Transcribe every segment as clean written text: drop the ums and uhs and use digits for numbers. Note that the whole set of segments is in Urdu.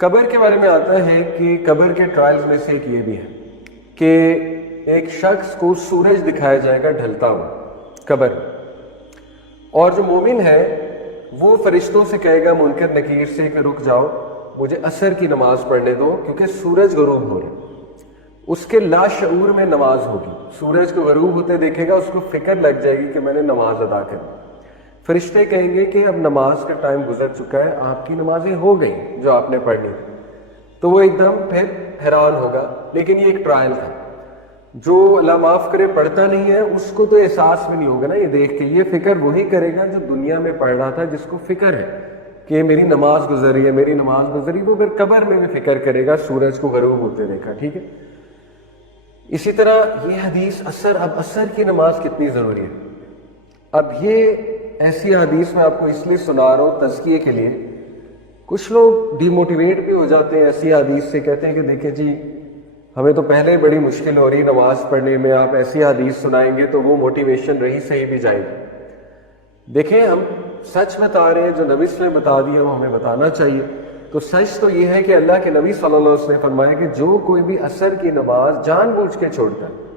قبر کے بارے میں آتا ہے کہ قبر کے ٹرائلز میں سے ایک یہ بھی ہے کہ ایک شخص کو سورج دکھایا جائے گا ڈھلتا ہوا قبر، اور جو مومن ہے وہ فرشتوں سے کہے گا منکر نکیر سے کہ رک جاؤ، مجھے عصر کی نماز پڑھنے دو کیونکہ سورج غروب ہو رہا ہے۔ اس کے لاشعور میں نماز ہوگی، سورج کو غروب ہوتے دیکھے گا، اس کو فکر لگ جائے گی کہ میں نے نماز ادا کرنی۔ فرشتے کہیں گے کہ اب نماز کا ٹائم گزر چکا ہے، آپ کی نمازیں ہو گئیں جو آپ نے پڑھنی تھی۔ تو وہ ایک دم پھر حیران ہوگا، لیکن یہ ایک ٹرائل تھا۔ جو اللہ معاف کرے پڑھتا نہیں ہے اس کو تو احساس بھی نہیں ہوگا نا، یہ دیکھ کے یہ فکر وہی کرے گا جو دنیا میں پڑھ رہا تھا، جس کو فکر ہے کہ میری نماز گزری ہے، میری نماز گزری، وہ پھر قبر میں بھی فکر کرے گا سورج کو غروب ہوتے دیکھا۔ ٹھیک ہے، اسی طرح یہ حدیث اب عصر کی نماز کتنی ضروری ہے۔ اب یہ ایسی حدیث میں آپ کو اس لیے سنا رہا ہوں تزکیے کے لیے، کچھ لوگ ڈی موٹیویٹ بھی ہو جاتے ہیں ایسی حدیث سے، کہتے ہیں کہ دیکھیں جی ہمیں تو پہلے ہی بڑی مشکل ہو رہی نماز پڑھنے میں، آپ ایسی حدیث سنائیں گے تو وہ موٹیویشن رہی صحیح بھی جائے گی۔ دیکھیں ہم سچ بتا رہے ہیں، جو نبی صلی اللہ علیہ وسلم نے بتا دیا وہ ہمیں بتانا چاہیے۔ تو سچ تو یہ ہے کہ اللہ کے نبی صلی اللہ علیہ وسلم نے فرمایا کہ جو کوئی بھی عصر کی نماز جان بوجھ کے چھوڑتا ہے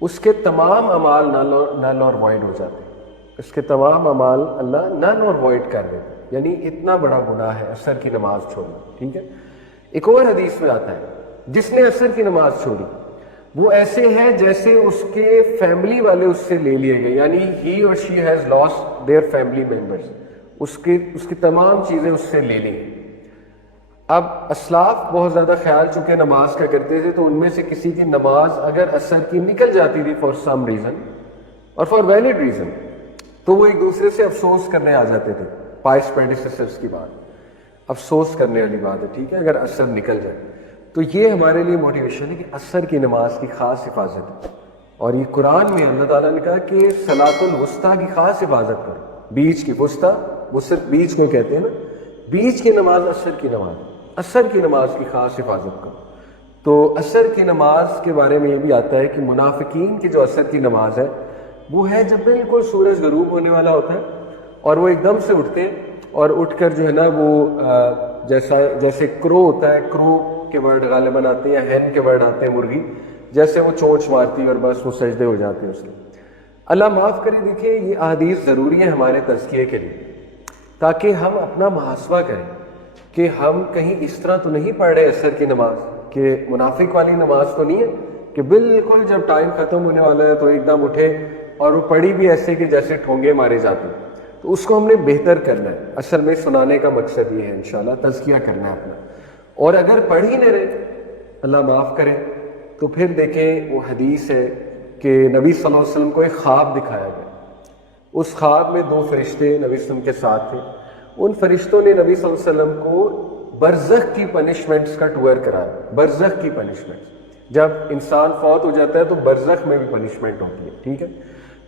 اس کے تمام اعمال نل اور وائڈ ہو جاتے ہیں، اس کے تمام اعمال اللہ نل اور وائڈ کر دیتے ہیں، یعنی اتنا بڑا گناہ ہے عصر کی نماز چھوڑنا۔ ٹھیک ہے، ایک اور حدیث میں آتا ہے جس نے عصر کی نماز چھوڑی وہ ایسے ہے جیسے اس کے فیملی والے اس سے لے لیے گئے، یعنی ہی اور she has lost their family members, اس کی تمام چیزیں اس سے لے لی گئی۔ اب اسلاف بہت زیادہ خیال چونکہ نماز کا کرتے تھے، تو ان میں سے کسی کی نماز اگر عصر کی نکل جاتی تھی فار سم ریزن اور فار ویلڈ ریزن، تو وہ ایک دوسرے سے افسوس کرنے آ جاتے تھے۔ پائس پیڈیسیسرز کی بات، افسوس کرنے والی بات ہے۔ ٹھیک ہے، اگر عصر نکل جائے تو یہ ہمارے لیے موٹیویشن ہے کہ عصر کی نماز کی خاص حفاظت ہے، اور یہ قرآن میں اللہ تعالیٰ نے کہا کہ صلاۃ الوسطیٰ کی خاص حفاظت کرو، بیچ کی وسطیٰ، وہ صرف بیچ کو کہتے ہیں نا، بیچ کی نماز عصر کی نماز، عصر کی نماز کی خاص حفاظت کرو۔ تو عصر کی نماز کے بارے میں یہ بھی آتا ہے کہ منافقین کی جو عصر کی نماز ہے وہ ہے جب بالکل سورج غروب ہونے والا ہوتا ہے اور وہ ایک دم سے اٹھتے ہیں، اور اٹھ کر جو ہے نا وہ جیسے کرو ہوتا ہے، کرو کے ورڈ غالباً آتے ہیں یا ہین کے ورڈ آتے ہیں مرغی، جیسے وہ چونچ مارتی ہے اور بس وہ سجدے ہو جاتے ہیں اس کے۔ اللہ معاف کرے، دیکھیں یہ احادیث ضروری ہے ہمارے تزکیے کے لیے، تاکہ ہم اپنا محاسبہ کریں کہ ہم کہیں اس طرح تو نہیں پڑھ رہے عصر کی نماز کہ منافق والی نماز تو نہیں ہے کہ بالکل جب ٹائم ختم ہونے والا ہے تو ایک دم اٹھے اور وہ پڑھی بھی ایسے کہ جیسے ٹھونگے مارے جاتے ہیں۔ تو اس کو ہم نے بہتر کرنا ہے، اصل میں سنانے کا مقصد یہ ہے انشاءاللہ تزکیہ کرنا ہے اپنا۔ اور اگر پڑھ ہی نہ رہے اللہ معاف کرے تو پھر دیکھیں وہ حدیث ہے کہ نبی صلی اللہ علیہ وسلم کو ایک خواب دکھایا گیا، اس خواب میں دو فرشتے نبی صلی اللہ علیہ وسلم کے ساتھ تھے، ان فرشتوں نے نبی صلی اللہ علیہ وسلم کو برزخ کی پنشمنٹس کا ٹور کرایا۔ برزخ کی پنشمنٹس، جب انسان فوت ہو جاتا ہے تو برزخ میں بھی پنشمنٹ ہوتی ہے۔ ٹھیک ہے،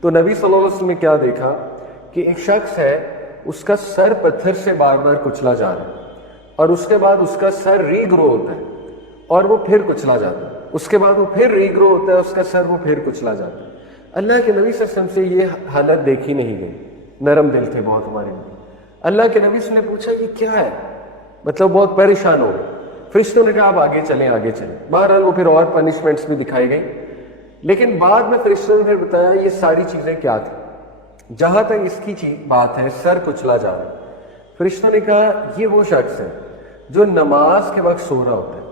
تو نبی صلی اللہ علیہ وسلم نے کیا دیکھا کہ ایک شخص ہے، اس کا سر پتھر سے بار بار کچلا جا رہا ہے، اور اس کے بعد اس کا سر ری گرو ہوتا ہے اور وہ پھر کچلا جاتا ہے، اس کے بعد وہ پھر ری گرو ہوتا ہے، اس کا سر وہ پھر کچلا جاتا ہے۔ اللہ کے نبی صلی اللہ علیہ وسلم سے یہ حالت دیکھی نہیں گئی، نرم دل تھے بہت ہمارے نبی۔ اللہ کے نبی سے نے پوچھا کہ کیا ہے، مطلب بہت پریشان ہو گئے۔ فرشتوں نے کہا آپ آگے چلیں آگے چلیں۔ بہرحال وہ پھر اور پنشمنٹس بھی دکھائی گئی، لیکن بعد میں فرشتوں نے پھر بتایا یہ ساری چیزیں کیا تھیں۔ جہاں تک اس کی بات ہے سر کچلا جا رہا ہے، فرشتوں نے کہا یہ وہ شخص ہے جو نماز کے وقت سو رہا ہوتا ہے،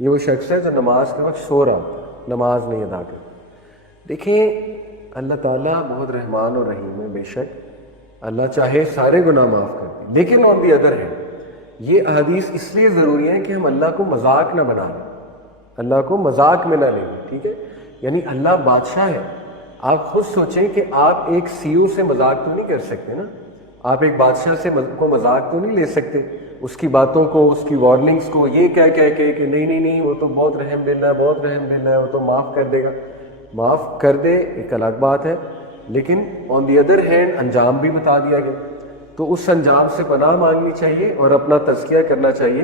یہ وہ شخص ہے جو نماز کے وقت سو رہا ہوتا ہے، نماز نہیں ادا کرتا۔ دیکھیں اللہ تعالیٰ بہت رحمان اور رحیم ہے، بے شک اللہ چاہے سارے گناہ معاف کر دے، لیکن آن دی ادر ہے یہ احادیث اس لیے ضروری ہے کہ ہم اللہ کو مذاق نہ بنا لیں، اللہ کو مذاق میں نہ لیں۔ ٹھیک ہے، یعنی اللہ بادشاہ ہے، آپ خود سوچیں کہ آپ ایک سی او سے مذاق تو نہیں کر سکتے نا، آپ ایک بادشاہ سے کو مذاق تو نہیں لے سکتے، اس کی باتوں کو، اس کی وارننگز کو یہ کہہ کے کہ نہیں وہ تو بہت رحم دل ہے، بہت رحم دل ہے، وہ تو معاف کر دے گا۔ معاف کر دے ایک الگ بات ہے، لیکن آن دی ادر ہینڈ انجام بھی بتا دیا گیا، تو اس انجام سے پناہ مانگنی چاہیے اور اپنا تزکیہ کرنا چاہیے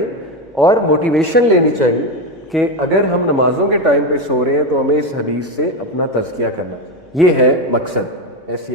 اور موٹیویشن لینی چاہیے کہ اگر ہم نمازوں کے ٹائم پہ سو رہے ہیں تو ہمیں اس حدیث سے اپنا تزکیہ کرنا، یہ ہے مقصد۔ ایسی